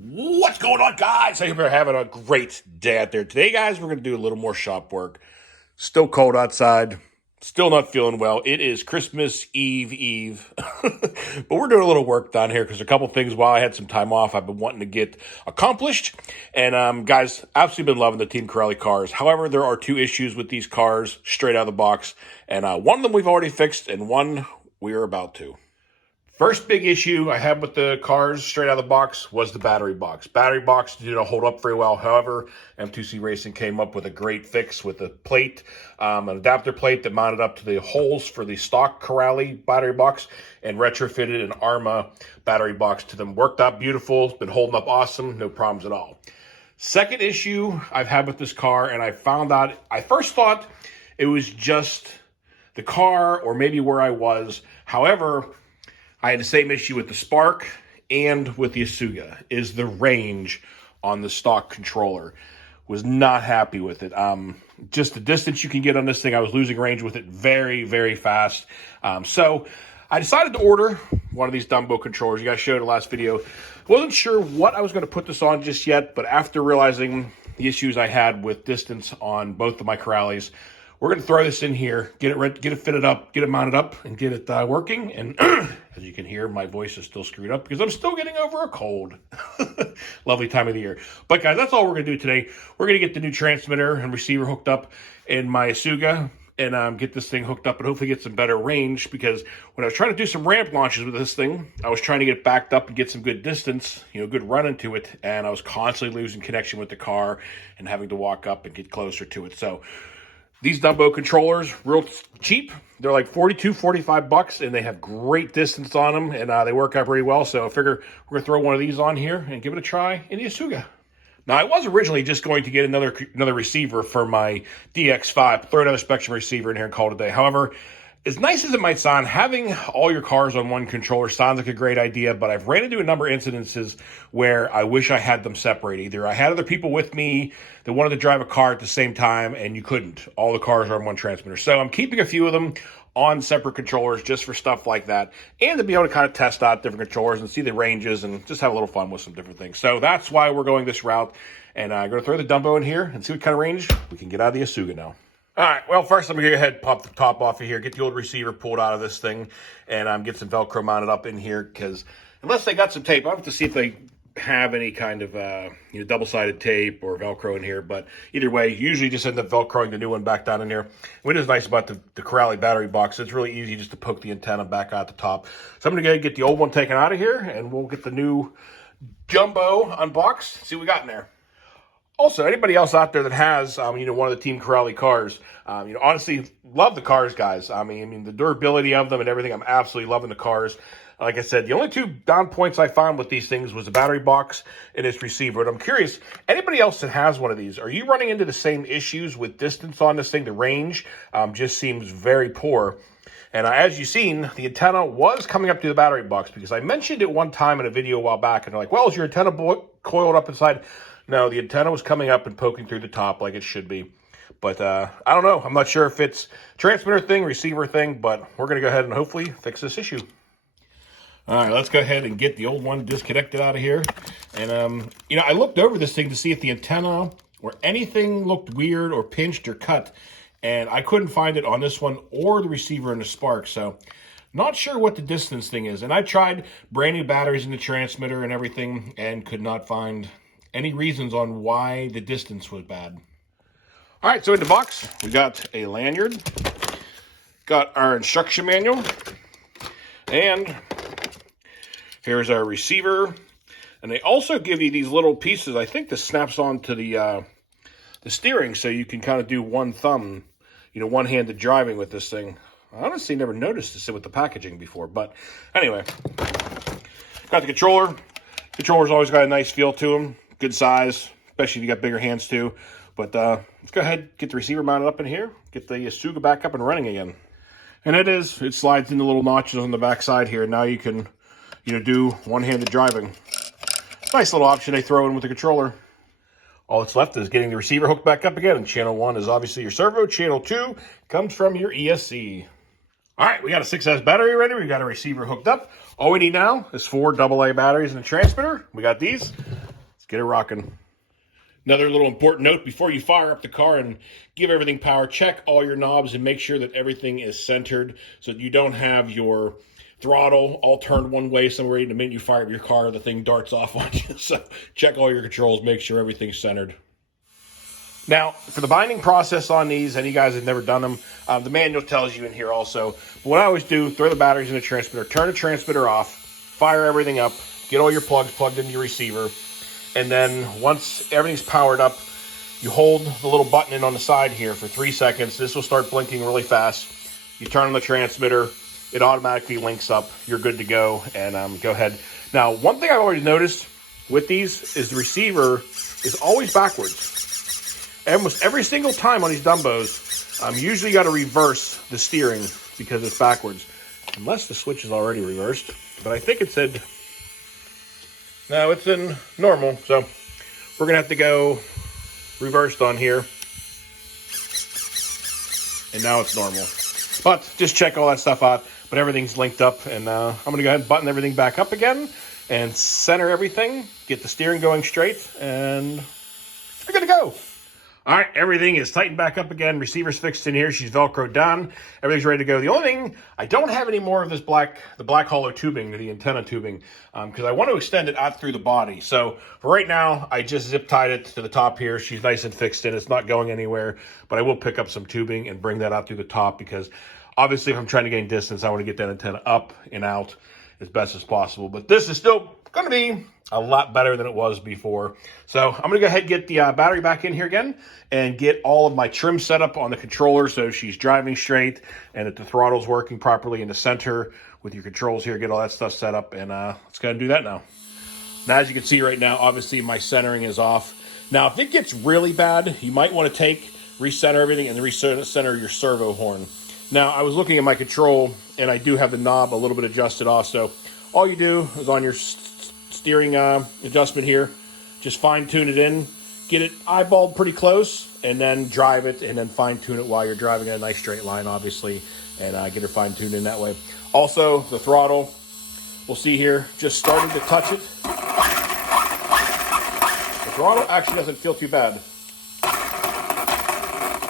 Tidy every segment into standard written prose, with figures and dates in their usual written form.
What's going on, guys? I hope you're having a great day out there. Today, guys, we're going to do a little more shop work. Still cold outside. Still not feeling well. It is Christmas Eve. But we're doing a little work down here because a couple things while I had some time off I've been wanting to get accomplished. And guys, absolutely been loving the Team Corelli cars. However, there are two issues with these cars straight out of the box. And one of them we've already fixed and one we are about to. First big issue I had with the cars straight out of the box was the battery box. Battery box didn't hold up very well. However, M2C Racing came up with a great fix with a plate, an adapter plate that mounted up to the holes for the stock Corelli battery box and retrofitted an Arma battery box to them. Worked out beautiful. It's been holding up awesome. No problems at all. Second issue I've had with this car, and I found out, I first thought it was just the car or maybe where I was. However, I had the same issue with the Spark and with the Asuga, is the range on the stock controller. Was not happy with it. Just the distance you can get on this thing, I was losing range with it very, very fast. So I decided to order one of these Dumbo controllers. You guys showed in the last video. Wasn't sure what I was going to put this on just yet, but after realizing the issues I had with distance on both of my Corellis, we're going to throw this in here, get it fitted up, get it mounted up, and get it working. And as you can hear, my voice is still screwed up because I'm still getting over a cold. Lovely time of the year. But guys, that's all we're going to do today. We're going to get the new transmitter and receiver hooked up in my Asuga and get this thing hooked up and hopefully get some better range, because when I was trying to do some ramp launches with this thing, I was trying to get backed up and get some good distance, good run into it, and I was constantly losing connection with the car and having to walk up and get closer to it. So these Dumbo controllers, real cheap. They're like 42, 45 bucks, and they have great distance on them, and they work out pretty well. So I figure we're going to throw one of these on here and give it a try in the Asuga. Now, I was originally just going to get another receiver for my DX5, throw another Spectrum receiver in here and call it a day. However, as nice as it might sound, having all your cars on one controller sounds like a great idea, but I've ran into a number of incidences where I wish I had them separate. Either I had other people with me that wanted to drive a car at the same time, and you couldn't. All the cars are on one transmitter. So I'm keeping a few of them on separate controllers just for stuff like that, and to be able to kind of test out different controllers and see the ranges and just have a little fun with some different things. So that's why we're going this route, and I'm going to throw the Dumbo in here and see what kind of range we can get out of the Asuga now. All right, well, first I'm going to go ahead and pop the top off of here, get the old receiver pulled out of this thing, and get some Velcro mounted up in here, because unless they got some tape, I'll have to see if they have any kind of double-sided tape or Velcro in here. But either way, usually just end up Velcroing the new one back down in here. What is nice about the Corelli battery box, it's really easy just to poke the antenna back out the top. So I'm going to go get the old one taken out of here, and we'll get the new Jumbo unboxed, see what we got in there. Also, anybody else out there that has, one of the Team Corelli cars, honestly, love the cars, guys. I mean, the durability of them and everything, I'm absolutely loving the cars. Like I said, the only two down points I found with these things was the battery box and its receiver. And I'm curious, anybody else that has one of these, are you running into the same issues with distance on this thing? The range just seems very poor. And as you've seen, the antenna was coming up to the battery box, because I mentioned it one time in a video a while back, and they're like, well, is your antenna coiled up inside? No, the antenna was coming up and poking through the top like it should be. But I don't know. I'm not sure if it's transmitter thing, receiver thing, but we're going to go ahead and hopefully fix this issue. All right, let's go ahead and get the old one disconnected out of here. And, I looked over this thing to see if the antenna or anything looked weird or pinched or cut, and I couldn't find it on this one or the receiver in the Spark. So not sure what the distance thing is. And I tried brand new batteries in the transmitter and everything and could not find any reasons on why the distance was bad. All right, so in the box, we got a lanyard, got our instruction manual, and here's our receiver. And they also give you these little pieces. I think this snaps onto the steering, so you can kind of do one thumb, one-handed driving with this thing. I honestly never noticed this with the packaging before, but anyway, got the controller. Controller's always got a nice feel to them. Good size, especially if you got bigger hands too. But let's go ahead, get the receiver mounted up in here, get the Asuga back up and running again. And it slides into little notches on the back side here. Now you can, do one-handed driving. Nice little option they throw in with the controller. All that's left is getting the receiver hooked back up again. And channel 1 is obviously your servo. Channel 2 comes from your ESC. All right, we got a 6S battery ready. We got a receiver hooked up. All we need now is 4 AA batteries in the transmitter. We got these. Let's get it rocking. Another little important note, before you fire up the car and give everything power, check all your knobs and make sure that everything is centered so that you don't have your throttle all turned one way somewhere. The minute you fire up your car, the thing darts off on you. So check all your controls, make sure everything's centered. Now, for the binding process on these, and you guys have never done them, the manual tells you in here also. But what I always do, throw the batteries in the transmitter, turn the transmitter off, fire everything up, get all your plugs plugged into your receiver, and then once everything's powered up, you hold the little button in on the side here for 3 seconds. This will start blinking really fast. You turn on the transmitter, it automatically links up. You're good to go, and go ahead. Now, one thing I've already noticed with these is the receiver is always backwards. Almost every single time on these Dumbos, usually you got to reverse the steering because it's backwards. Unless the switch is already reversed. But I think it said, no, it's in normal. So we're going to have to go reversed on here. And now it's normal. But just check all that stuff out. But everything's linked up. And I'm going to go ahead and button everything back up again. And center everything. Get the steering going straight. And we're good to go. All right, everything is tightened back up again. Receiver's fixed in here. She's Velcroed down. Everything's ready to go. The only thing, I don't have any more of this the black hollow tubing, the antenna tubing, because I want to extend it out through the body. So for right now, I just zip tied it to the top here. She's nice and fixed in. It's not going anywhere, but I will pick up some tubing and bring that out through the top because obviously if I'm trying to gain distance, I want to get that antenna up and out as best as possible. But this is still going to be a lot better than it was before. So I'm going to go ahead and get the battery back in here again and get all of my trim set up on the controller so she's driving straight and that the throttle's working properly in the center with your controls here. Get all that stuff set up, and let's go ahead and do that now. Now, as you can see right now, obviously my centering is off. Now, if it gets really bad, you might want to recenter everything and recenter your servo horn. Now, I was looking at my control, and I do have the knob a little bit adjusted off, so all you do is on your steering adjustment here, just fine tune it in, get it eyeballed pretty close, and then drive it, and then fine tune it while you're driving in a nice straight line, obviously, and get it fine tuned in that way. Also, the throttle, we'll see here, just starting to touch it. The throttle actually doesn't feel too bad.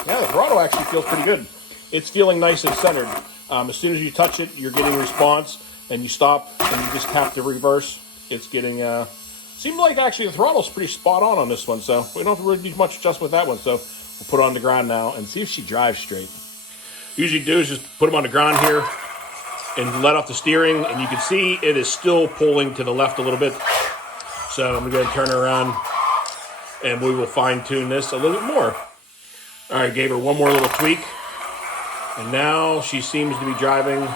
Yeah, the throttle actually feels pretty good. It's feeling nice and centered. As soon as you touch it, you're getting response, and you stop, and you just tap the reverse. It's getting, seemed like actually the throttle's pretty spot on this one, so we don't have to really do much adjustment with that one. So we'll put it on the ground now and see if she drives straight. Usually do is just put them on the ground here and let off the steering, and you can see it is still pulling to the left a little bit. So I'm going to go ahead and turn her around, and we will fine tune this a little bit more. All right, gave her one more little tweak, and now she seems to be driving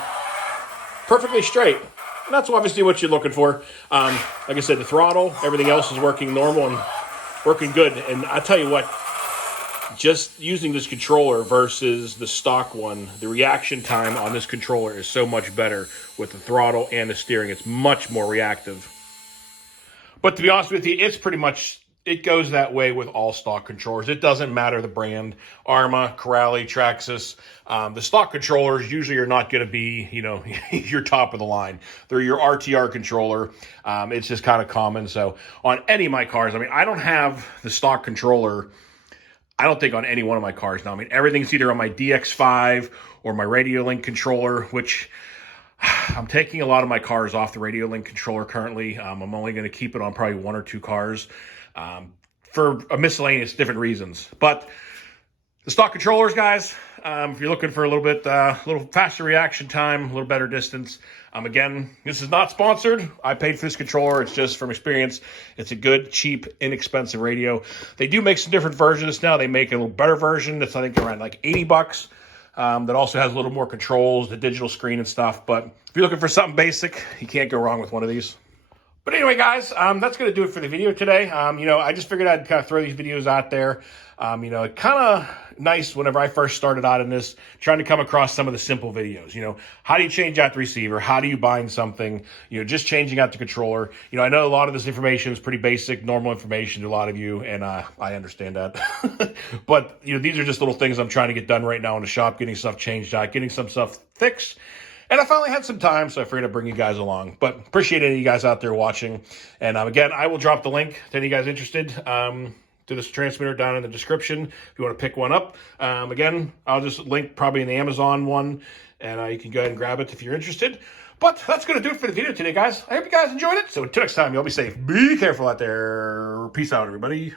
perfectly straight. And that's obviously what you're looking for. Like I said, the throttle, everything else is working normal and working good. And I tell you what, just using this controller versus the stock one, the reaction time on this controller is so much better with the throttle and the steering. It's much more reactive. But to be honest with you, it's pretty much, it goes that way with all stock controllers. It doesn't matter the brand, Arma, Corelli, Traxxas. The stock controllers usually are not going to be, your top of the line. They're your RTR controller. It's just kind of common. So on any of my cars, I don't have the stock controller, I don't think on any one of my cars now. Everything's either on my DX5 or my Radio Link controller, which I'm taking a lot of my cars off the Radio Link controller currently. I'm only going to keep it on probably 1 or 2 cars. For a miscellaneous different reasons. But the stock controllers, guys, if you're looking for a little bit, little faster reaction time, a little better distance, again, this is not sponsored. I paid for this controller. It's just from experience. It's a good, cheap, inexpensive radio. They do make some different versions now. They make a little better version that's, I think, around like $80. That also has a little more controls, the digital screen and stuff. But if you're looking for something basic, you can't go wrong with one of these. But anyway, guys, that's going to do it for the video today. I just figured I'd kind of throw these videos out there. Kind of nice whenever I first started out in this, trying to come across some of the simple videos. How do you change out the receiver? How do you bind something? Just changing out the controller. I know a lot of this information is pretty basic, normal information to a lot of you, and I understand that. But, these are just little things I'm trying to get done right now in the shop, getting stuff changed out, getting some stuff fixed. And I finally had some time, so I figured I'd bring you guys along. But appreciate any of you guys out there watching. And again, I will drop the link to any of you guys interested to this transmitter down in the description if you want to pick one up. Again, I'll just link probably in the Amazon one, and you can go ahead and grab it if you're interested. But that's going to do it for the video today, guys. I hope you guys enjoyed it. So until next time, y'all be safe. Be careful out there. Peace out, everybody.